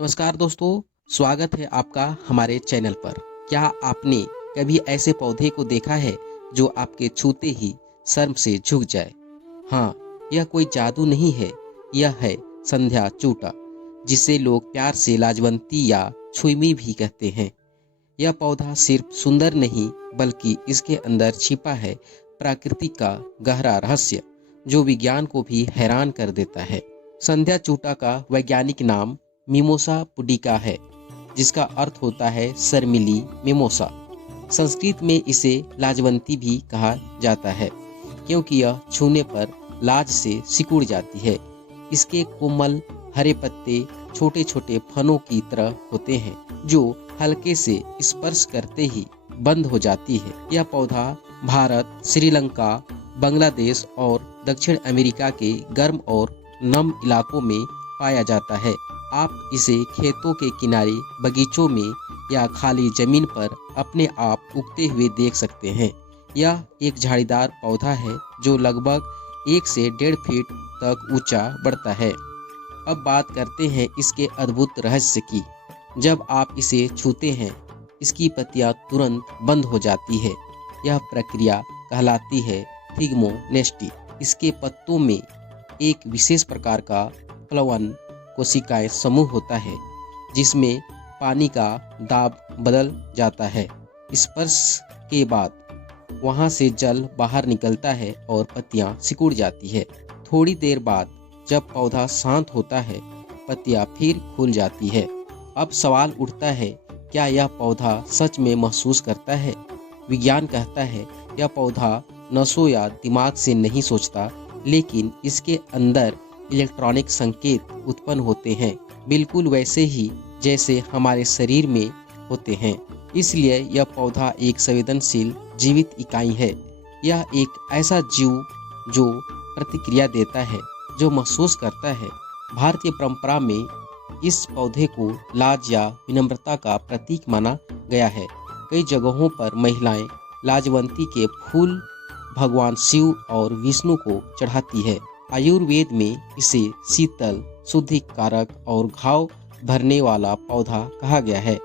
नमस्कार दोस्तों, स्वागत है आपका हमारे चैनल पर। क्या आपने कभी ऐसे पौधे को देखा है जो आपके छूते ही शर्म से झुक जाए? हाँ, यह कोई जादू नहीं है, यह है संध्या चूटा, जिसे लोग प्यार से लाजवंती या छुईमी भी कहते हैं। यह पौधा सिर्फ सुंदर नहीं, बल्कि इसके अंदर छिपा है प्रकृति का गहरा रहस्य, जो विज्ञान को भी हैरान कर देता है। संध्या चूटा का वैज्ञानिक नाम मिमोसा पुडिका है, जिसका अर्थ होता है शर्मिली मिमोसा। संस्कृत में इसे लाजवंती भी कहा जाता है, क्योंकि यह छूने पर लाज से सिकुड़ जाती है। इसके कोमल हरे पत्ते छोटे छोटे फनों की तरह होते हैं, जो हल्के से स्पर्श करते ही बंद हो जाती है। यह पौधा भारत, श्रीलंका, बांग्लादेश और दक्षिण अमेरिका के गर्म और नम इलाकों में पाया जाता है। आप इसे खेतों के किनारे, बगीचों में या खाली जमीन पर अपने आप उगते हुए देख सकते हैं। यह एक झाड़ीदार पौधा है जो लगभग 1 से 1.5 फीट तक ऊंचा बढ़ता है। अब बात करते हैं इसके अद्भुत रहस्य की। जब आप इसे छूते हैं, इसकी पत्तियां तुरंत बंद हो जाती है। यह प्रक्रिया कहलाती है थिग्मोनेस्टी। इसके पत्तों में एक विशेष प्रकार का प्लवन कोशिकाएं समूह होता है, जिसमें पानी का दाब बदल जाता है। स्पर्श के बाद वहां से जल बाहर निकलता है और पत्तियां सिकुड़ जाती है। थोड़ी देर बाद जब पौधा शांत होता है, पत्तियां फिर खुल जाती है। अब सवाल उठता है, क्या यह पौधा सच में महसूस करता है? विज्ञान कहता है यह पौधा नसों या दिमाग से नहीं सोचता, लेकिन इसके अंदर इलेक्ट्रॉनिक संकेत उत्पन्न होते हैं, बिल्कुल वैसे ही जैसे हमारे शरीर में होते हैं। इसलिए यह पौधा एक संवेदनशील जीवित इकाई है। यह एक ऐसा जीव जो प्रतिक्रिया देता है, जो महसूस करता है। भारतीय परंपरा में इस पौधे को लाज या विनम्रता का प्रतीक माना गया है। कई जगहों पर महिलाएं लाजवंती के फूल भगवान शिव और विष्णु को चढ़ाती है। आयुर्वेद में इसे शीतल, शुद्धिकारक और घाव भरने वाला पौधा कहा गया है।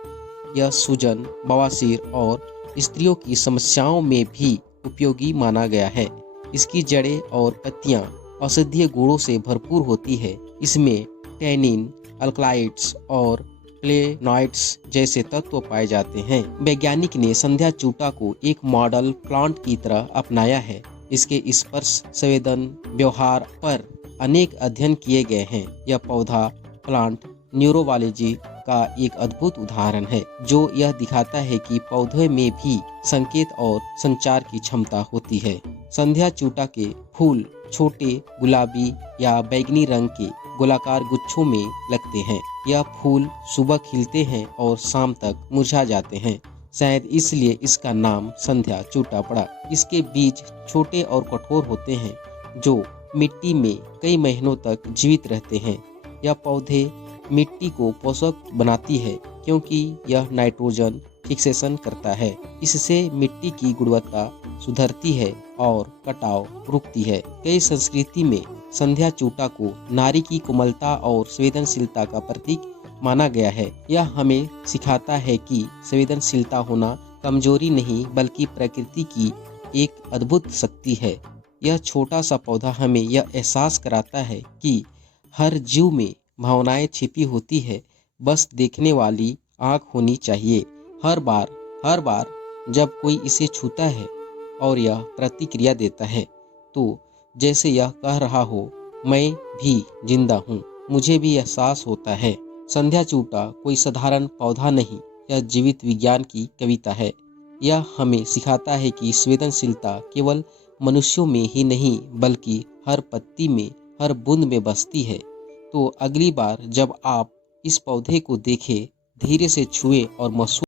यह सूजन, बवासीर और स्त्रियों की समस्याओं में भी उपयोगी माना गया है। इसकी जड़ें और पत्तियां औषधीय गुणों से भरपूर होती है। इसमें टैनिन, अल्कलॉइड्स और फ्लेवोनॉइड्स जैसे तत्व पाए जाते हैं। वैज्ञानिक ने संध्या चूटा को एक मॉडल प्लांट की तरह अपनाया है। इसके स्पर्श संवेदन व्यवहार पर अनेक अध्ययन किए गए हैं। यह पौधा प्लांट न्यूरोबायोलॉजी का एक अद्भुत उदाहरण है, जो यह दिखाता है कि पौधे में भी संकेत और संचार की क्षमता होती है। संध्या चूटा के फूल छोटे गुलाबी या बैंगनी रंग के गोलाकार गुच्छों में लगते हैं। यह फूल सुबह खिलते हैं और शाम तक मुरझा जाते हैं। शायद इसलिए इसका नाम संध्या चूटा पड़ा। इसके बीज छोटे और कठोर होते हैं, जो मिट्टी में कई महीनों तक जीवित रहते हैं। यह पौधे मिट्टी को पोषक बनाती है, क्योंकि यह नाइट्रोजन फिक्सेशन करता है। इससे मिट्टी की गुणवत्ता सुधरती है और कटाव रुकती है। कई संस्कृति में संध्या चूटा को नारी की कोमलता और संवेदनशीलता का प्रतीक माना गया है। यह हमें सिखाता है कि संवेदनशीलता होना कमजोरी नहीं, बल्कि प्रकृति की एक अद्भुत शक्ति है। यह छोटा सा पौधा हमें यह एहसास कराता है कि हर जीव में भावनाएं छिपी होती है, बस देखने वाली आंख होनी चाहिए। हर बार जब कोई इसे छूता है और यह प्रतिक्रिया देता है, तो जैसे यह कह रहा हो, मैं भी जिंदा हूँ, मुझे भी एहसास होता है। संध्या चूटा कोई साधारण पौधा नहीं, यह जीवित विज्ञान की कविता है। यह हमें सिखाता है कि संवेदनशीलता केवल मनुष्यों में ही नहीं, बल्कि हर पत्ती में, हर बूंद में बसती है। तो अगली बार जब आप इस पौधे को देखें, धीरे से छुएं और महसूस